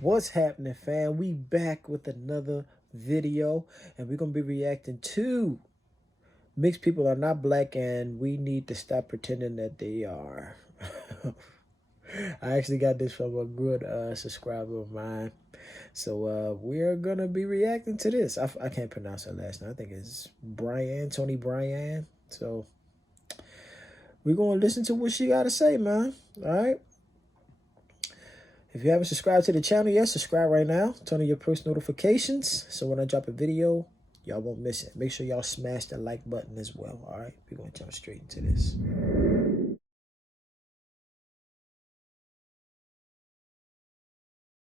What's happening, fam? We back with another video, and we're gonna be reacting to mixed people are not black, and we need to stop pretending that they are. I actually got this from a good subscriber of mine, so we're gonna be reacting to this. I can't pronounce her last name. I think it's BRYANNE, TONI BRYANNE. So we're gonna listen to what she got to say, man. All right. If you haven't subscribed to the channel yet, subscribe right now. Turn on your push notifications so when I drop a video, y'all won't miss it. Make sure y'all smash the like button as well. All right, we're going to jump straight into this.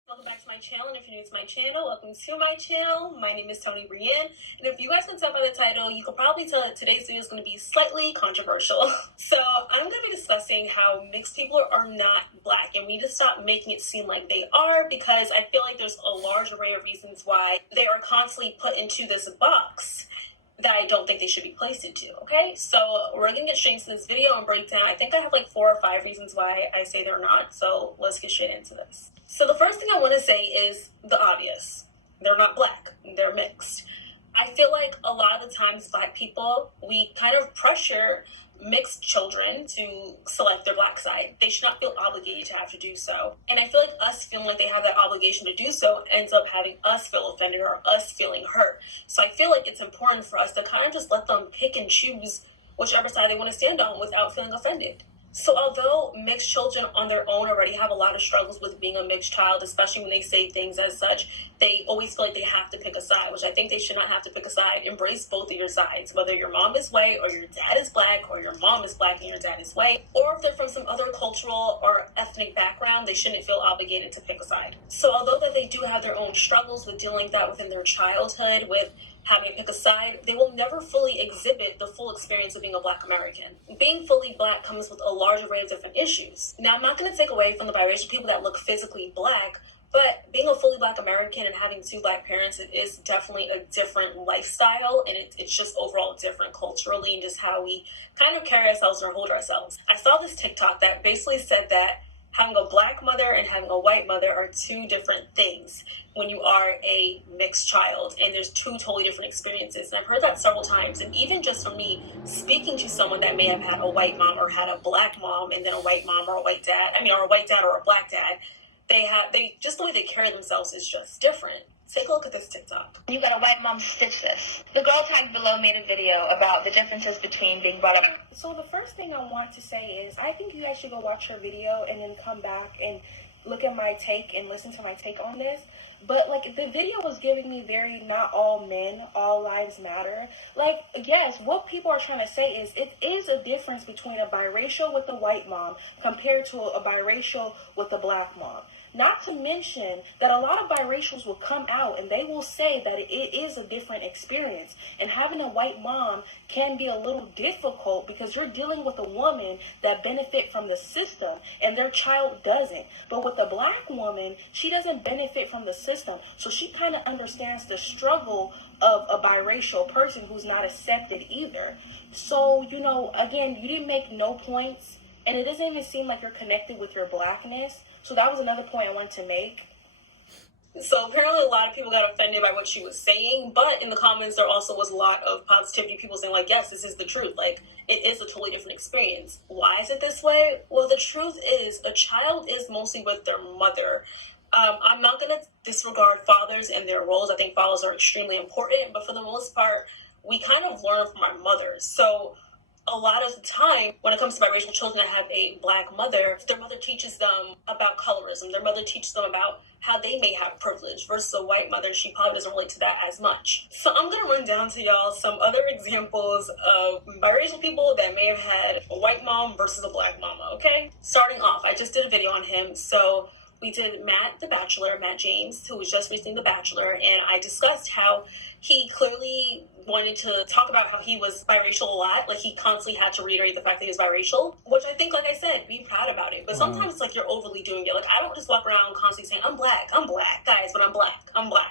Welcome back to my channel, and if you're new to my channel, welcome to my channel. My name is TONI BRYANNE, and if you guys can tell by the title, you can probably tell that today's video is going to be slightly controversial. So I'm going to be discussing how mixed people are not black, and we need to stop making it seem like they are, because I feel like there's a large array of reasons why they are constantly put into this box that I don't think they should be placed into, okay? So we're gonna get straight into this video and break down. I think I have like 4 or 5 reasons why I say they're not, so let's get straight into this. So the first thing I wanna say is the obvious. They're not black, they're mixed. I feel like a lot of the times black people, we kind of pressure mixed children to select their black side. They should not feel obligated to have to do so. And I feel like us feeling like they have that obligation to do so ends up having us feel offended or us feeling hurt. So I feel like it's important for us to kind of just let them pick and choose whichever side they want to stand on without feeling offended. So although mixed children on their own already have a lot of struggles with being a mixed child, especially when they say things as such, they always feel like they have to pick a side, which I think they should not have to pick a side. Embrace both of your sides, whether your mom is white or your dad is black, or your mom is black and your dad is white, or if they're from some other cultural or ethnic background, they shouldn't feel obligated to pick a side. So although that they do have their own struggles with dealing with that within their childhood, with having to pick a side, they will never fully exhibit the full experience of being a black American. Being fully black comes with a large array of different issues. Now, I'm not going to take away from the biracial people that look physically black, but being a fully black American and having 2 black parents, it is definitely a different lifestyle, and it's just overall different culturally and just how we kind of carry ourselves or hold ourselves. I saw this TikTok that basically said that having a black mother and having a white mother are 2 different things when you are a mixed child, and there's 2 totally different experiences. And I've heard that several times, and even just from me speaking to someone that may have had a white mom or had a black mom and then a white mom or a white dad, or a white dad or a black dad, they just the way they carry themselves is just different. Take a look at this TikTok. You got a white mom, stitch this. The girl tagged below made a video about the differences between being brought up. So the first thing I want to say is I think you guys should go watch her video and then come back and look at my take and listen to my take on this. But like, the video was giving me very not all men, all lives matter. Like, yes, what people are trying to say is it is a difference between a biracial with a white mom compared to a biracial with a black mom. Not to mention that a lot of biracials will come out and they will say that it is a different experience. And having a white mom can be a little difficult because you're dealing with a woman that benefit from the system and their child doesn't. But with a black woman, she doesn't benefit from the system. So she kind of understands the struggle of a biracial person who's not accepted either. So, again, you didn't make no points, and it doesn't even seem like you're connected with your blackness. So that was another point I wanted to make. So apparently a lot of people got offended by what she was saying, but in the comments there also was a lot of positivity, people saying like, yes, this is the truth. Like, it is a totally different experience. Why is it this way? Well, the truth is a child is mostly with their mother. I'm not going to disregard fathers and their roles. I think fathers are extremely important, but for the most part, we kind of learn from our mothers. So a lot of the time, when it comes to biracial children that have a black mother, their mother teaches them about colorism. Their mother teaches them about how they may have privilege versus a white mother. She probably doesn't relate to that as much. So I'm going to run down to y'all some other examples of biracial people that may have had a white mom versus a black mama, okay? Starting off, I just did a video on him. So we did Matt the Bachelor, Matt James, who was just recently The Bachelor, and I discussed how he clearly wanted to talk about how he was biracial a lot. Like, he constantly had to reiterate the fact that he was biracial, which I think, like I said, be proud about it. But sometimes it's like you're overly doing it. Like, I don't just walk around constantly saying, I'm black, guys, but I'm black.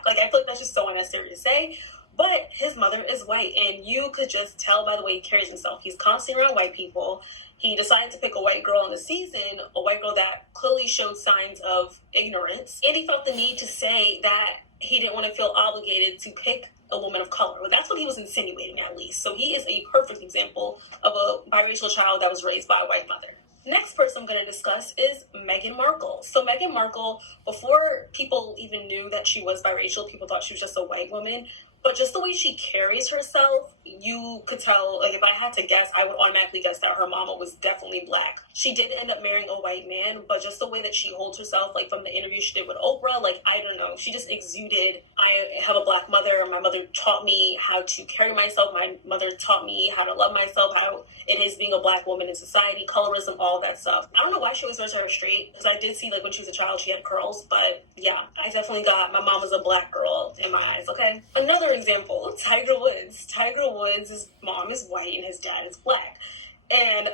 Like, I feel like that's just so unnecessary to say. But his mother is white, and you could just tell by the way he carries himself. He's constantly around white people. He decided to pick a white girl in the season, a white girl that clearly showed signs of ignorance. And he felt the need to say that he didn't want to feel obligated to pick a woman of color. Well, that's what he was insinuating, at least. So he is a perfect example of a biracial child that was raised by a white mother. Next person I'm going to discuss is Meghan Markle. So Meghan Markle, before people even knew that she was biracial, people thought she was just a white woman. But just the way she carries herself, you could tell, like, if I had to guess, I would automatically guess that her mama was definitely black. She did end up marrying a white man, but just the way that she holds herself, like, from the interview she did with Oprah, like, I don't know. She just exuded, I have a black mother. My mother taught me how to carry myself. My mother taught me how to love myself, how it is being a black woman in society, colorism, all that stuff. I don't know why she always wears her hair straight, because I did see, like, when she was a child, she had curls, but yeah, I definitely got, my mom was a black girl in my eyes, okay? Another example, Tiger Woods. Tiger Woods' mom is white and his dad is black. And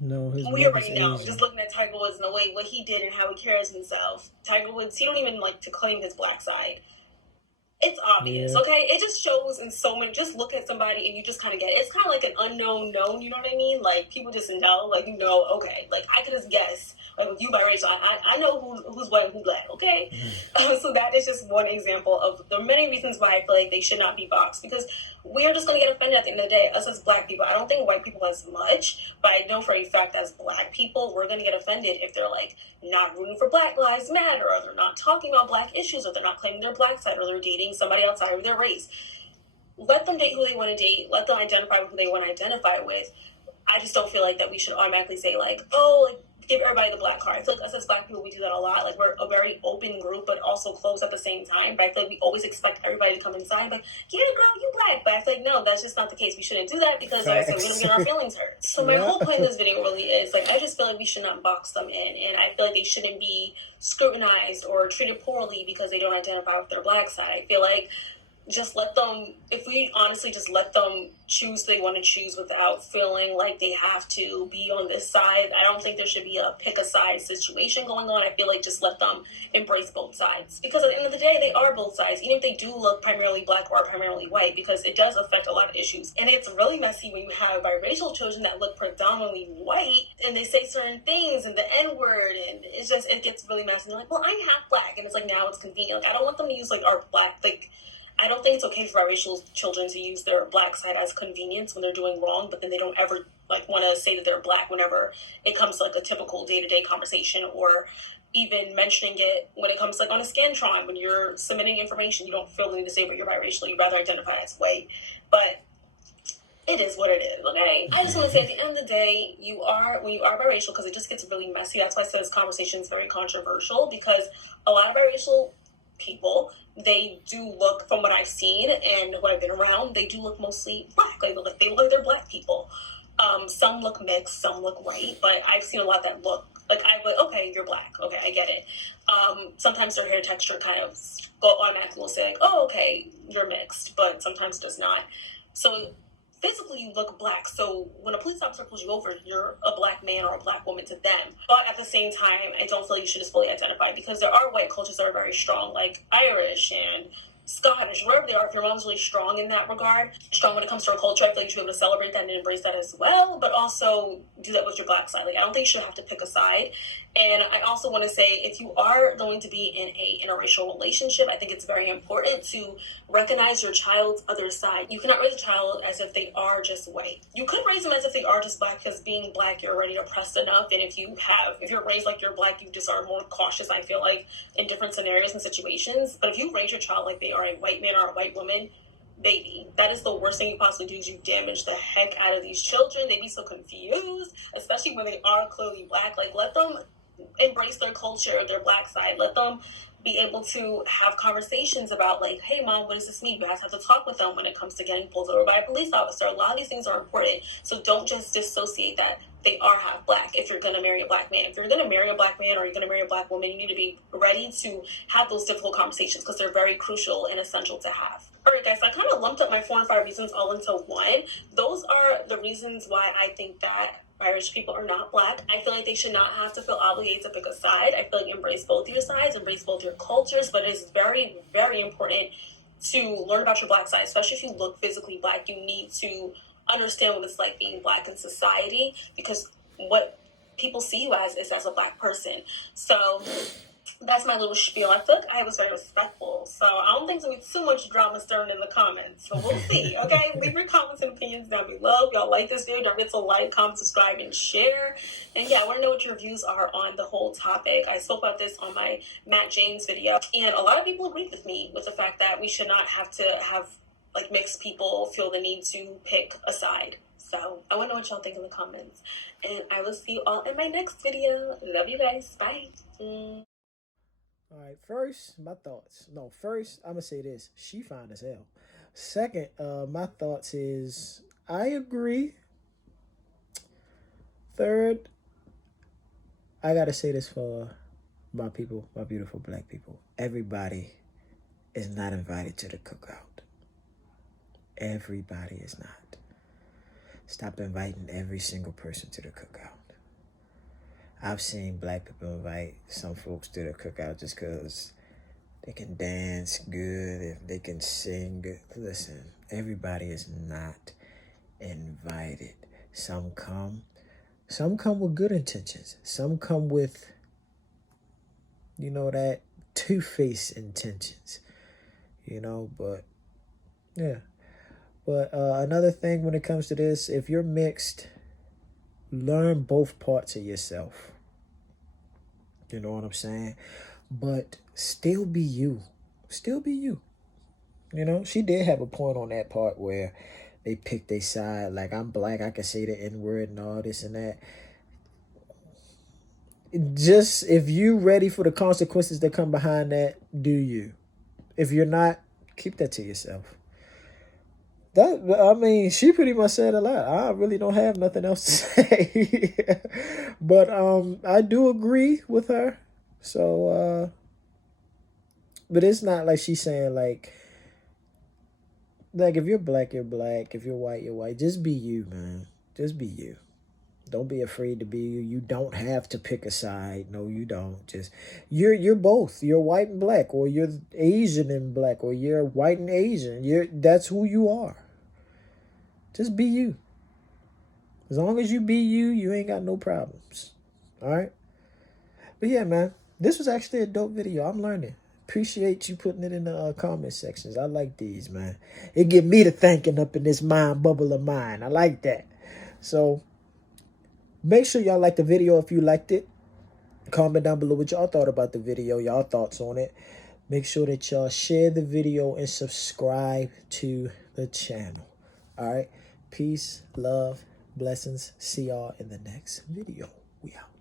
no, his we already know, Asian. just looking at Tiger Woods and the way what he did and how he carries himself. Tiger Woods, he don't even like to claim his black side. It's obvious, Yeah. okay? It just shows in so many, just look at somebody and you just kind of get it. It's kind of like an unknown known, you know what I mean? Like, people just know, like, you know, okay. Like, I could just guess, like, with you biracial, I know who's white and who's black, okay? So that is just one example of the many reasons why I feel like they should not be boxed, because we are just going to get offended at the end of the day, us as black people. I don't think white people as much, but I know for a fact as black people, we're going to get offended if they're, like, not rooting for Black Lives Matter, or they're not talking about black issues, or they're not claiming their black side, or they're dating somebody outside of their race. Let them date who they want to date. Let them identify with who they want to identify with. I just don't feel like that we should automatically say, like, oh, like, give everybody the black card. I feel like us as black people, we do that a lot. Like, we're a very open group, but also closed at the same time. But I feel like we always expect everybody to come inside, like, yeah, girl, you black. But I feel like, no, that's just not the case. We shouldn't do that, because like I said, we don't get our feelings hurt. So my whole point in this video really is, like, I just feel like we should not box them in. And I feel like they shouldn't be scrutinized or treated poorly because they don't identify with their black side. I feel like just let them, if we honestly just let them choose what they want to choose without feeling like they have to be on this side. I don't think there should be a pick a side situation going on. I feel like just let them embrace both sides, because at the end of the day, they are both sides, even if they do look primarily black or primarily white, because it does affect a lot of issues. And it's really messy when you have biracial children that look predominantly white and they say certain things and the N-word, and it's just, it gets really messy. And they're like, well, I'm half black, and it's like, now it's convenient. Like, I don't want them to use like our black, like, I don't think it's okay for biracial children to use their black side as convenience when they're doing wrong, but then they don't ever like want to say that they're black whenever it comes to like a typical day-to-day conversation, or even mentioning it when it comes to like on a Scantron, when you're submitting information, you don't feel the need to say but you're biracial, you'd rather identify as white. But it is what it is, okay? I just want to say at the end of the day, when you are biracial, because it just gets really messy. That's why I said this conversation is very controversial, because a lot of biracial people, they do look, from what I've seen and who I've been around, they do look mostly black. They look like they're black people. Some look mixed, some look white, but I've seen a lot that look like, I would, okay, you're black, okay, I get it. Sometimes their hair texture kind of automatically will say like, oh, okay, you're mixed, but sometimes it does not. So physically you look black, so when a police officer pulls you over, you're a black man or a black woman to them. But at the same time, I don't feel like you should just fully identify, because there are white cultures that are very strong, like Irish and Scottish, wherever they are. If your mom's really strong in that regard, strong when it comes to her culture, I feel like you should be able to celebrate that and embrace that as well, but also do that with your black side. Like, I don't think you should have to pick a side. And I also want to say, if you are going to be in a interracial relationship, I think it's very important to recognize your child's other side. You cannot raise a child as if they are just white. You could raise them as if they are just black, because being black, you're already oppressed enough. And if you're raised like you're black, you just are more cautious, I feel like, in different scenarios and situations. But if you raise your child like they are a white man or a white woman, baby, that is the worst thing you possibly do, is you damage the heck out of these children. They be so confused, especially when they are clearly black. Like, let them embrace their culture, their black side. Let them be able to have conversations about, like, hey mom, what does this mean? You guys have to talk with them when it comes to getting pulled over by a police officer. A lot of these things are important, so don't just dissociate that they are half black if you're going to marry a black man. If you're going to marry a black man or you're going to marry a black woman, you need to be ready to have those difficult conversations, because they're very crucial and essential to have. All right, guys, so I kind of lumped up my 4 and 5 reasons all into one. Those are the reasons why I think that Irish people are not black. I feel like they should not have to feel obligated to pick a side. I feel like embrace both your sides, embrace both your cultures, but it is very, very important to learn about your black side, especially if you look physically black. You need to understand what it's like being black in society, because what people see you as is as a Black person. So that's my little spiel. I feel like I was very respectful, so I don't think there's too much drama stirring in the comments. So we'll see. Okay, leave your comments and opinions down below. If y'all like this video, don't forget to like, comment, subscribe, and share. And yeah, I want to know what your views are on the whole topic. I spoke about this on my Matt James video, and a lot of people agreed with me with the fact that we should not have to have like mixed people feel the need to pick a side. So I want to know what y'all think in the comments, and I will see you all in my next video. Love you guys. Bye. All right, first, my thoughts. No, first, I'm going to say this. She fine as hell. Second, my thoughts is I agree. Third, I got to say this for my people, my beautiful Black people. Everybody is not invited to the cookout. Everybody is not. Stop inviting every single person to the cookout. I've seen Black people invite some folks to the cookout just because they can dance good, if they can sing good. Listen, everybody is not invited. Some come with good intentions. Some come with, you know, that two-faced intentions, you know, but yeah. But another thing when it comes to this, if you're mixed, learn both parts of yourself. You know what I'm saying? But still be you. Still be you. You know, she did have a point on that part where they picked a side. Like, I'm Black, I can say the N-word and all this and that. Just, if you ready for the consequences that come behind that, do you. If you're not, keep that to yourself. I mean, she pretty much said a lot. I really don't have nothing else to say. But I do agree with her. So, but it's not like she's saying like if you're Black, you're Black. If you're white, you're white. Just be you, man. Just be you. Don't be afraid to be you. You don't have to pick a side. No, you don't. Just you're both. You're white and Black, or you're Asian and Black, or you're white and Asian. That's who you are. Just be you. As long as you be you, you ain't got no problems. All right? But yeah, man, this was actually a dope video. I'm learning. Appreciate you putting it in the comment sections. I like these, man. It get me to thinking up in this mind bubble of mine. I like that. So make sure y'all like the video if you liked it. Comment down below what y'all thought about the video, y'all thoughts on it. Make sure that y'all share the video and subscribe to the channel. All right? Peace, love, blessings. See y'all in the next video. We out.